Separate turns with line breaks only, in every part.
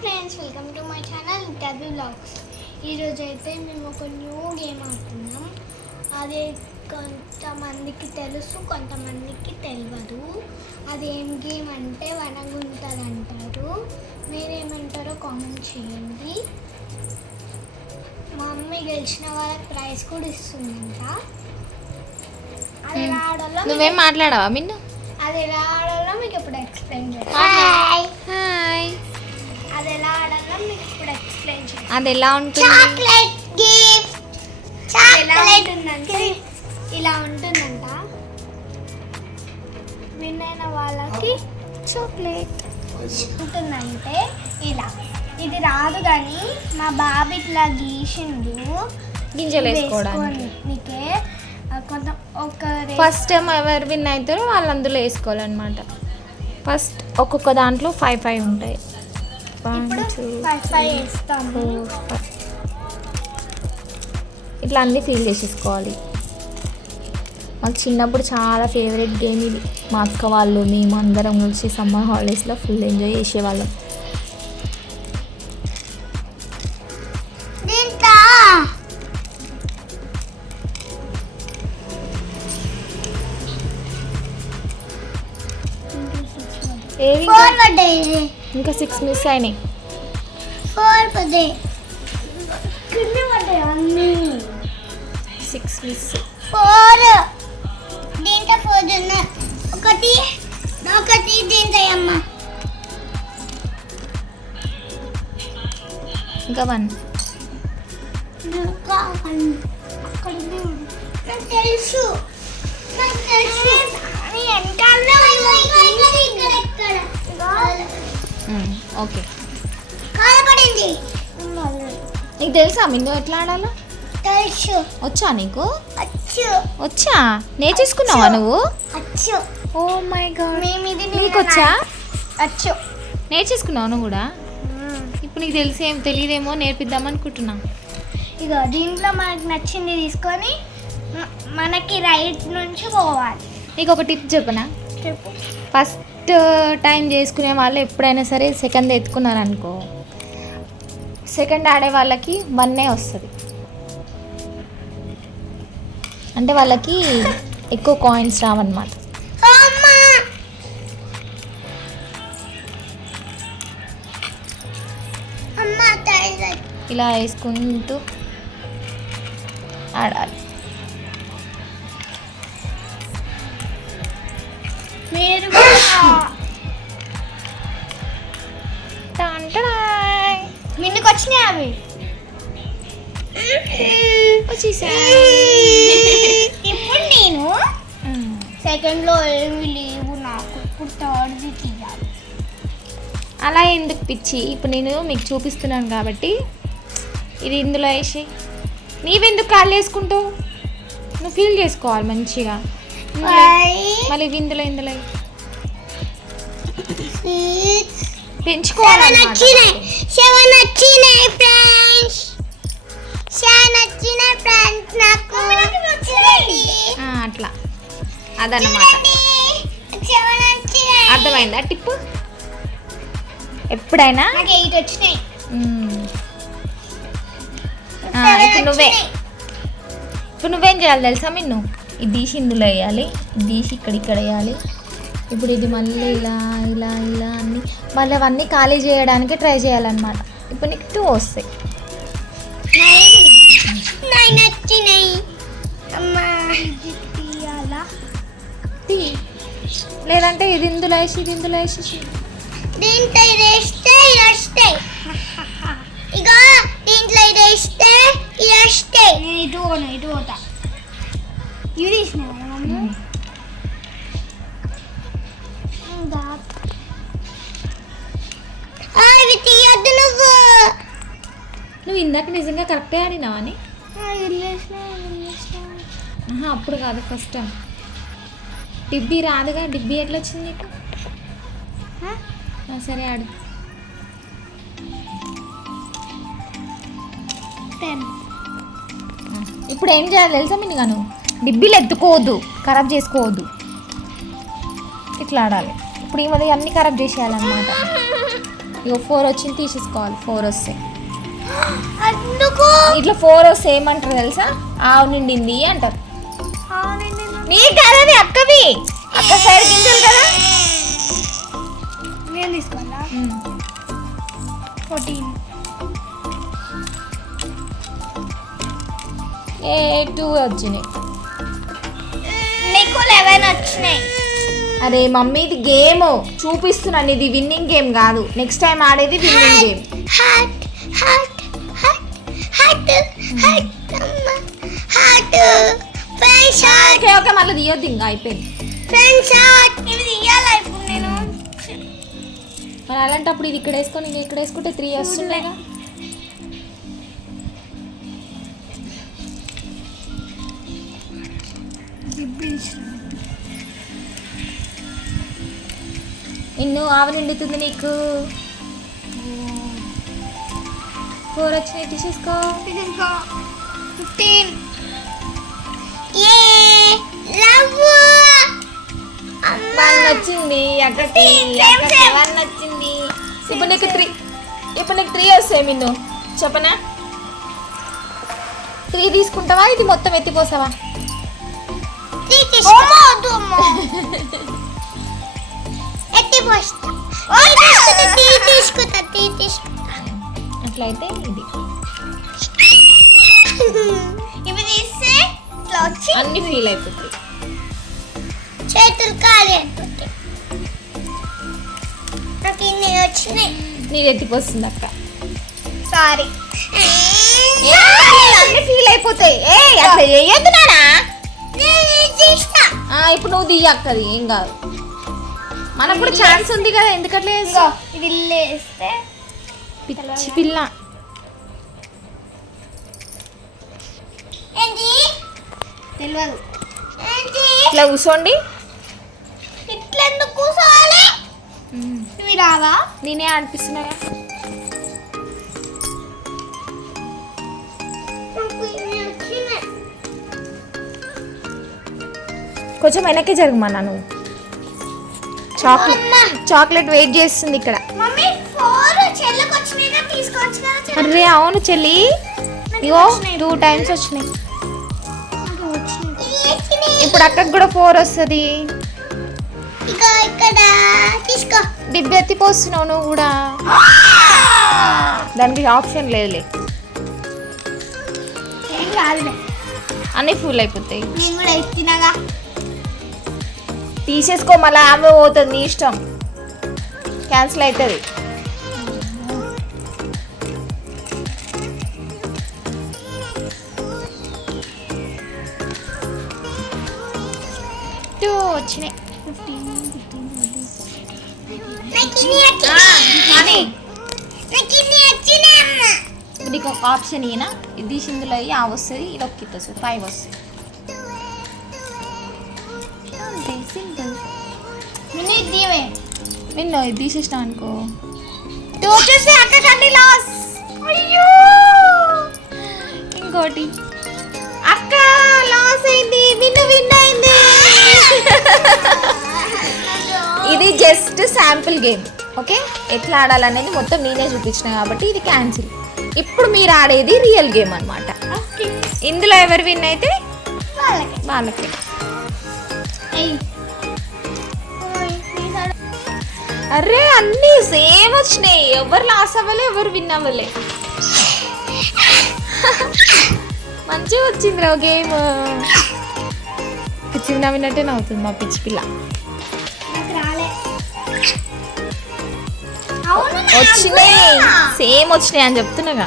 Friends welcome to my channel W vlogs ఈరోజు అయితే మేము ఒక న్యూ గేమ్ ఆడుతున్నాం. అది కొంతమందికి తెలుసు కొంతమందికి తెలియదు అది ఏం గేమ్ అంటే వనగుంటది అంటారు మీరేమంటారో కామెంట్ చేయండి. మా మమ్మీ గెలిచిన వాళ్ళకి ప్రైజ్ కూడా ఇస్తుందంట. అది
నువ్వేం మాట్లాడవా మిన్ను?
అది ఆడాలో మీకు ఇప్పుడు ఎక్స్ప్లెయిన్ చేస్తాను
హాయ్ హాయ్
అది ఎలా ఆడాలో మీకు ఇప్పుడు ఎక్స్ప్లెయిన్ చేస్తాను
అది ఎలా ఉంటుంది?
చాక్లెట్ గిఫ్ట్ ఎలా ఉంటుందంటే ఇలా ఉంటుందంట. విన్ అయిన వాళ్ళకి చాక్లెట్ ఉంటుందంటే ఇలా. ఇది రాదు కానీ మా బాబు ఇట్లా గీసిండు.
గింజలు వేసుకోవడానికి.
వేసుకోనికే కొంత ఒక
ఫస్ట్ టైం ఎవరు విన్ అవుతారో వాళ్ళు అందులో వేసుకోవాలన్నమాట. ఫస్ట్ ఒక్కొక్క దాంట్లో ఫైవ్ ఫైవ్ ఉంటాయి. ఇట్లా అన్నీ ఫీల్ చేసేసుకోవాలి. మాకు చిన్నప్పుడు చాలా ఫేవరెట్ గేమ్ ఇది. మా అక్క వాళ్ళు మేము అందరం కలిసి సమ్మర్ హాలిడేస్లో ఫుల్ ఎంజాయ్ చేసేవాళ్ళం. ఇంకా సిక్స్ మిస్ అయినాయి. సిక్స్ మిస్
ఫోర్ దీంట్లో ఫోర్ ఒకటి ఒకటి దీంట్లో అమ్మ.
ఇంకా వన్
ఇంకా. నాకు తెలుసు. నాకు తెలుసు. నీ వెనకాలనే
ఓకే.
కాలపడింది.
నీకు తెలుసా మిన్ను ఎట్లా ఆడాలో?
తెలుసు.
వచ్చా నీకు? వచ్చా. నేర్చేసుకున్నావా నువ్వు? Oh my god.
మేము ఇది
నీకు వచ్చా?
అచ్చు
నేర్చేసుకున్నావు నువ్వు కూడా? ఇప్పుడు నీకు తెలిసేం తెలియదేమో నేర్పిద్దాం అనుకుంటున్నా.
ఇగో దీంట్లో మనకి నచ్చింది తీసుకొని మనకి రైట్ నుంచి పోవాలి.
నీకు ఒక టిప్ చెప్పనా?
చెప్పు.
ఫస్ట్ టైం చేసుకునే వాళ్ళు ఎప్పుడైనా సరే సెకండ్ ఎత్తుకున్నారు అనుకో సెకండ్ ఆడే వాళ్ళకి వన్నే వస్తుంది. అంటే వాళ్ళకి ఎక్కువ కాయిన్స్ రావన్నమాట. ఇలా వేసుకుంటూ ఆడాలి.
మీరు మిన్నుకు వచ్చినాయి అవి? ఇప్పుడు నేను సెకండ్లో ఏమి లేవు నాకు. ఇప్పుడు థర్డ్ది తీయాలి
అలా ఎందుకు పిచ్చి? ఇప్పుడు నేను మీకు చూపిస్తున్నాను కాబట్టి ఇది ఇందులో వేసి. నీవెందుకు కాళ్ళు వేసుకుంటావు? నువ్వు ఫీల్ చేసుకోవాలి మంచిగా. మళ్ళీ ఇందులో ఇందులో. పెంచుకోవాలి
సెవెన్ వచ్చినాయి ఫ్రెండ్స్. సెవెన్ వచ్చినాయి ఫ్రెండ్స్ నాకు.
అట్లా. అదన్నమాట. అర్థమైందా టిప్పు? ఎప్పుడైనా?
నాకు ఎయిట్ వచ్చినాయి.
ఇప్పుడు నువ్వే. ఇప్పుడు నువ్వేం చేయాలి తెలుసా మిన్ను? ఇది తీసి ఇందులో వేయాలి. ఇది తీసి ఇక్కడ ఇక్కడ వేయాలి. ఇప్పుడు ఇది మళ్ళీ ఇలా ఇలా ఇలా అన్ని మళ్ళీ అవన్నీ ఖాళీ చేయడానికి ట్రై చేయాలన్నమాట. ఇప్పుడు నీకు టూ వస్తాయి.
నైన్ వచ్చినాయి అమ్మా. ఇది తీయాలా
తీ. లేదంటే ఇది ఇందులో వేసి ఇది ఇందులో వేసి.
దీంట్లో ఇది వేస్తే ఇది వస్తాయి ఇక దీంట్లో ఇది వేస్తే ఇది వస్తాయి ఇటు పోను ఇటు పోతా. ఇవి తీసినా
ఇందాక నిజంగా కరెక్టే ఆడినావని ఆహా అప్పుడు కాదు ఫస్ట్ టైం. డిబ్బీ రాదుగా డిబ్బీ ఎట్లా వచ్చింది నీకు సరే ఆడు. ఇప్పుడు ఏం చేయాలి తెలుసా మినిగాను డిబ్బీలు ఎత్తుకోవద్దు ఖరాబ్ చేసుకోవద్దు. ఇట్లా ఆడాలి. ఇప్పుడు ఈ మధ్య అన్ని ఖరాబ్ చేసేయాలన్నమాట. ఇగో ఫోర్ వచ్చింది తీసేసుకోవాలి. ఫోర్ వస్తే ఇట్లా ఫోర్ వస్తే ఏమంటారు తెలుసా? ఆవు నిండింది అంటారు. నీ కదవి అక్కవి? అక్క సైడ్ గింజలు కదా?
నేను తీసుకోవాలా? ఫోర్టీన్.
ఏ టూ వచ్చినాయి.
నీకు లెవెన్ వచ్చినాయి.
అరే మమ్మీ ఇది గేమ్. చూపిస్తున్నాను ఇది విన్నింగ్ గేమ్ కాదు. నెక్స్ట్ టైం ఆడేది winning game.
Heart heart heart friends heart
okay okay మళ్ళీ తీయొద్దు ఇంకా అయిపోయింది.
ఫ్రెండ్స్ హార్ట్ ఇది తీయాలా ఇప్పుడు నేను
మరి అలాంటప్పుడు ఇది ఇక్కడ వేసుకొని ఇంకా ఇక్కడ వేసుకుంటే త్రీ వస్తున్నాయిగా ఇన్ను ఆవు నిండుతుంది నీకు? ఫోర్ వచ్చినాయి తీసేసుకో
ఫిఫ్టీన్ ఏ లవ్
వన్ వచ్చింది
same.
వన్ వచ్చింది ఇప్పుడు నీకు త్రీ ఇప్పుడు నీకు త్రీ వస్తాయి మిన్ను చెప్పనా? త్రీ తీసుకుంటావా? ఇది మొత్తం ఎత్తిపోసావా?
అమ్మో వద్దు అమ్మో ఎత్తి పోస్తా టీ తీసుకుంటా తీసుకుంటా.
అట్లయితే ఇది.
ఇవి తీస్తే
అన్ని ఫీల్ అయిపోతాయి.
చేతులు ఖాళీ అయిపోతాయి. నాకు ఇన్ని వచ్చినాయి.
నీది ఎత్తిపోస్తుంది అక్క.
సారీ
అన్ని ఫీల్ అయిపోతాయి. ఏ అట్లా చేయొద్దు నానా
తీస్తా
ఇప్పుడు నువ్వు దియ్య అక్కది ఏం కాదు. మనకు కూడా ఛాన్స్ ఉంది కదా ఎందుకట్లే
ఇదిగో ఇది లేస్తే
పిచ్చి పిల్ల.
తెలియదు
ఇట్లా కూర్చోండి
ఇట్లా ఎందుకు కూర్చోవాలి ఇవి రావా?
నేనే
వచ్చినాయి
కొంచెం వెనక్కి జరగమన్నా నువ్వు చాక్లెట్. చాక్లెట్ వెయిట్ చేస్తుంది ఇక్కడ. అరే అవును చెల్లి. ఇగో టూ టైమ్స్ వచ్చినాయి. ఇప్పుడు అక్కకి కూడా ఫోర్ వస్తుంది. డిబ్బి ఎత్తిపోస్తున్నావు నువ్వు కూడా. దానికి ఆప్షన్ లేదులే. అన్నీ ఫుల్ అయిపోతాయి. తీసేసుకో మళ్ళీ ఆమె పోతుంది నీ ఇష్టం. క్యాన్సిల్ అవుతుంది. వచ్చినాయి.
నీకు
ఒక ఆప్షన్ ఈయన. ఇది తీసి ఇందులో అయ్యి ఆ వస్తుంది ఇది ఒక కిట్ వస్తుంది ఫైవ్ వస్తుంది. సింపుల్ నిన్ను ఇది తీసేసినావు అనుకో.
లాస్
అయ్యో! ఇంకోటి. అక్క లాస్ అయింది. విన్ను విన్ అయింది. ఇది జస్ట్ శాంపుల్ గేమ్ ఓకే ఎట్లా ఆడాలనేది మొత్తం నేనే చూపించిన కాబట్టి ఇది క్యాన్సిల్ ఇప్పుడు మీరు ఆడేది రియల్ గేమ్ అన్నమాట. ఇందులో ఎవరు విన్ అయితే?
వాళ్ళకి.
అరే అన్నీ సేమ్ వచ్చినాయి. ఎవరు లాస్ అవ్వలే ఎవరు విన్ అవ్వలే. మంచిగా వచ్చింది రా గేమ్ చిన్న నవ్వినట్టే నవ్వుతుంది మా పిచ్చి పిల్ల. వచ్చినాయి. సేమ్ వచ్చినాయి అని చెప్తున్నాగా.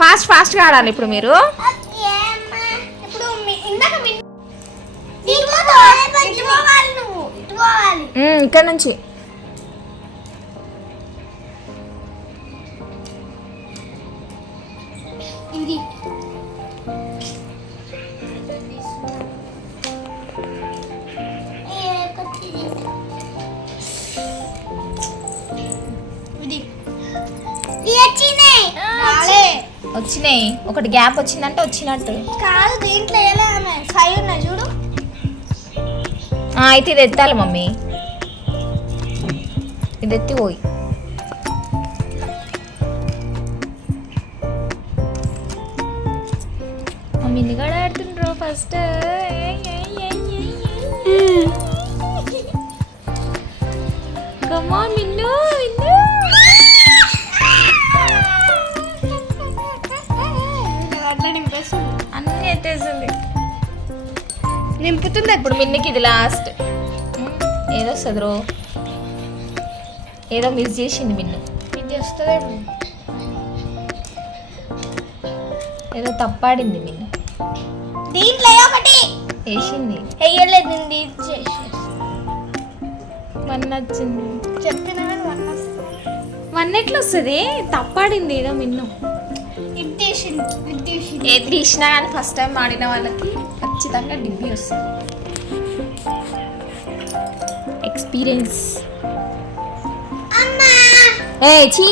ఫాస్ట్ ఫాస్ట్గా ఆడాలి ఇప్పుడు మీరు.
ఏమ్మా? ఇప్పుడు
ఒకటి గ్యాప్ వచ్చిందంటే వచ్చినట్టు.
కాదు దీంట్లో ఎలా ఫైవ్ ఉన్నాయి చూడు.
అయితే ఇది ఎత్తాలి మమ్మీ. ఇది ఎత్తి పోయి. మమ్మీ ఇందుగాడ ఆడుతుండ్రు ఫస్ట్ కమా మిన్ను ఎత్తేసింది
నింపుతుంది
ఇప్పుడు మిన్నికి ఇది లాస్ట్ ఏదో సదరో ఏదో మిస్ చేసింది మిన్ను.
ఇది వస్తుందేమో
ఏదో తప్పాడింది మిన్ను.
దీంట్లో ఒకటి.
వేసింది.
చేసేసి.
వన్ వచ్చింది
చెప్పిన వన్
వన్ ఎట్లా వస్తుంది? తప్పాడింది ఏదో మిన్ను. ఏది తీసినా కానీ ఫస్ట్ టైం ఆడిన వాళ్ళకి ఖచ్చితంగా డిగ్రీ వస్తుంది. ఎక్స్పీరియన్స్ ఏ చీ!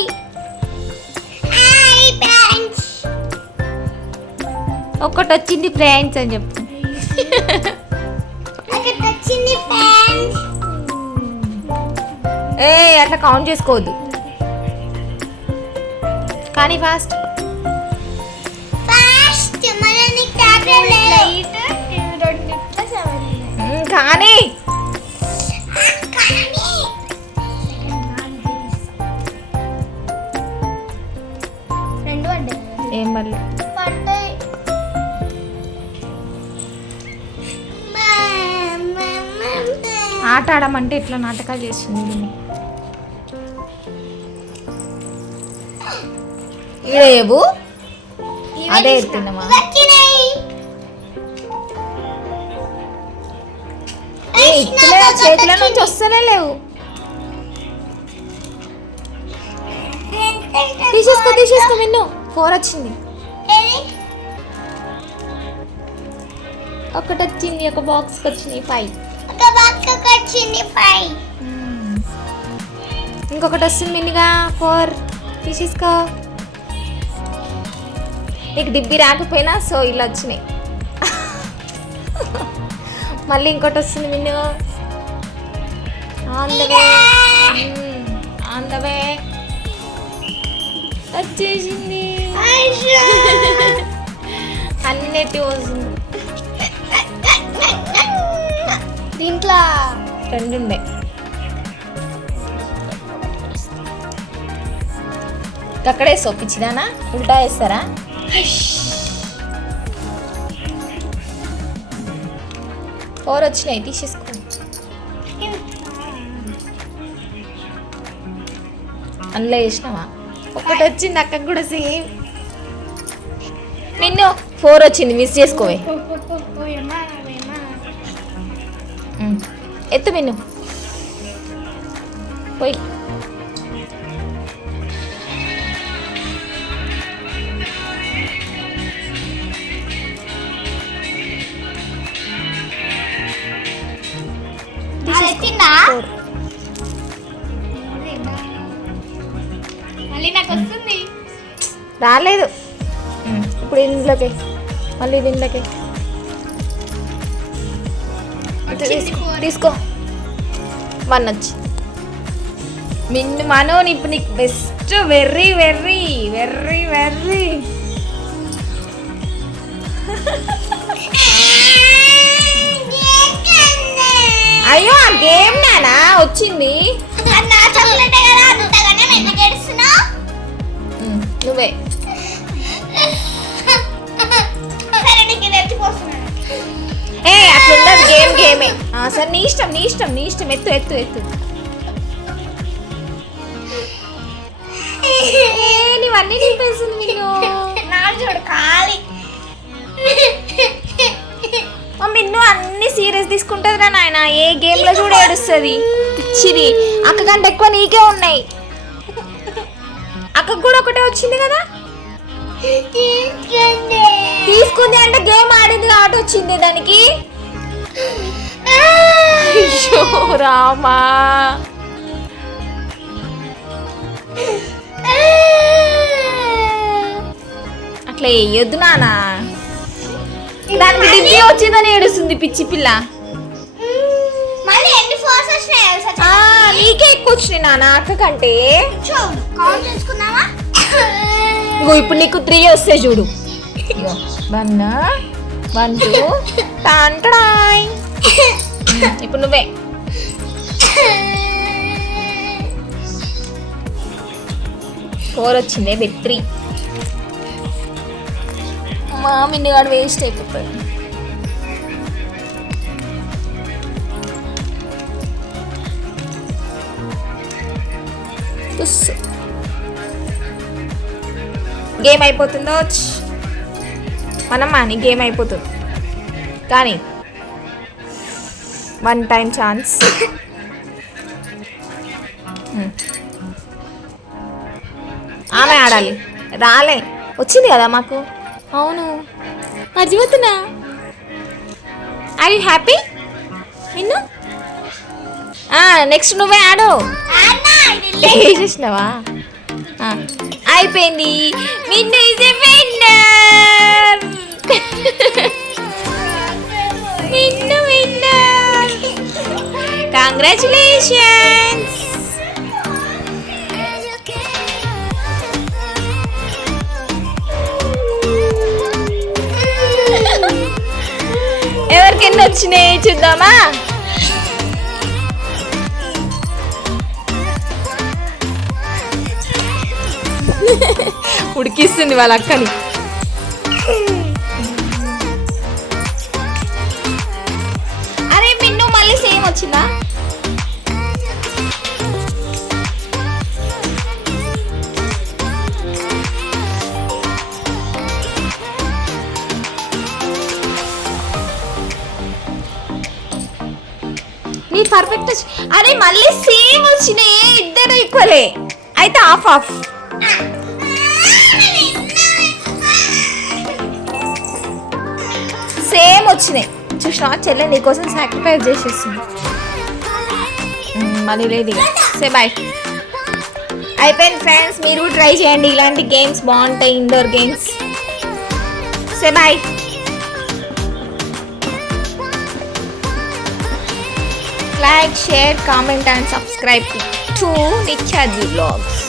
ఒక్కటి వచ్చింది ఫ్రెండ్స్ అని చెప్పు. ఏ అట్లా కౌంట్ చేసుకోవద్దు. కానీ ఫస్ట్ కానీ. ఏం మళ్ళీ ఆట ఆడమంటే ఇట్లా నాటకాలు చేస్తుంది దీన్ని ఇదేవు అదే ఎత్తిందమ్మా చేతుల నుంచి వస్తూనే లేవు. తీసేసుకో తీసేసుకో మిన్ను ఫోర్ వచ్చింది. ఒకటి వచ్చింది ఒక బాక్స్కి వచ్చినాయి ఫైవ్
ఒక పక్కకు వచ్చింది ఫైవ్
ఇంకొకటి వస్తుంది మిన్నిగా ఫోర్. తీసేసుకో. నీకు డిబ్బి రాకపోయినా సో ఇలా వచ్చినాయి. మళ్ళీ ఇంకోటి వస్తుంది Minnu on the way on the way వచ్చేసింది. అన్నిటి వస్తుంది
దీంట్లో?
రెండు ఉండే. అక్కడే సొప్పించిదానా ఉల్టా వేస్తారా? ఫోర్ వచ్చినాయి తీసేసుకో అందులో వేసినావా ఒకటి వచ్చింది అక్కకు కూడా సేమ్ నిన్ను ఫోర్ వచ్చింది మిస్ చేసుకోవే. ఉమ్. ఎత్తు మిన్ను పోయి. రాలేదు. ఇప్పుడు ఇందులోకి మళ్ళీ
four.
తీసుకో వన్ వచ్చి. మిన్ను మనోని ఇప్పుడు నీకు బెస్ట్ వెర్రీ వెర్రీ వెర్రీ వెర్రీ. అయ్యో ఆ గేమ్ నానా? వచ్చింది.
సరే
నీ ఇష్టం నీ ఇష్టం నీ ఇష్టం. ఎత్తు ఎత్తు ఎత్తు. నీవన్నీ నింపేసింది నిన్ను.
నాడు చూడు ఖాళీ.
మిన్ను అన్ని సీరియస్ తీసుకుంటుంది రా నాయన. ఏ గేమ్లో చూడ ఏడుస్తుంది. పిచ్చిది అక్క కంటే ఎక్కువ నీకే ఉన్నాయి. అక్కకు కూడా ఒకటే వచ్చింది కదా?
తీసుకుంది
తీసుకుంది అంటే గేమ్ ఆడింది కాబట్టి వచ్చింది దానికి. అయ్యో రామా. అట్లా వేయొద్దు నానా. దానికి డిగ్రీ వచ్చిందని ఏడుస్తుంది పిచ్చి పిల్ల. నీకే ఎక్కువ వచ్చినాయి నాన్న అక్క కంటే. ఇంకో ఇప్పుడు నీకు త్రీ వస్తాయి చూడు. వన్ వన్ టూ టాంటాయ్ ఇప్పుడు నువ్వే. ఫోర్ వచ్చిందే బెట్ త్రీ మా మిన్నిగాడు వేస్ట్ అయిపోతాడు. తుస్ గేమ్ అయిపోతుందో. మనం మాని గేమ్ అయిపోతుంది. కానీ వన్ టైం ఛాన్స్ ఆమె ఆడాలి. రాలే. వచ్చింది కదా మాకు. అవును. మర్చిపోతున్నా. ఐ హ్యాపీ నిన్ను? నెక్స్ట్ నువ్వే ఆడు. ఆ, అయిపోయింది. మిన్ను ఇస్ విన్నర్ కంగ్రాచులేషన్స్ ఎవరికి ఎన్ని వచ్చినాయి చూద్దామా? ఉడికిస్తుంది వాళ్ళ అక్కని. నీ అరే మళ్ళీ సేమ్ వచ్చినాయి ఇద్దరు ఈక్వలే. అయితే ఆఫ్ ఆఫ్ సేమ్ వచ్చినాయి. చూసినా చెల్లె నీకోసం సాక్రిఫైస్ చేసేసింది. మళ్ళీ లేదు సే బాయ్ అయిపోయింది ఫ్రెండ్స్ మీరు ట్రై చేయండి. ఇలాంటి గేమ్స్ బాగుంటాయి indoor games say bye like, share, comment and subscribe to Nityadi Vlogs.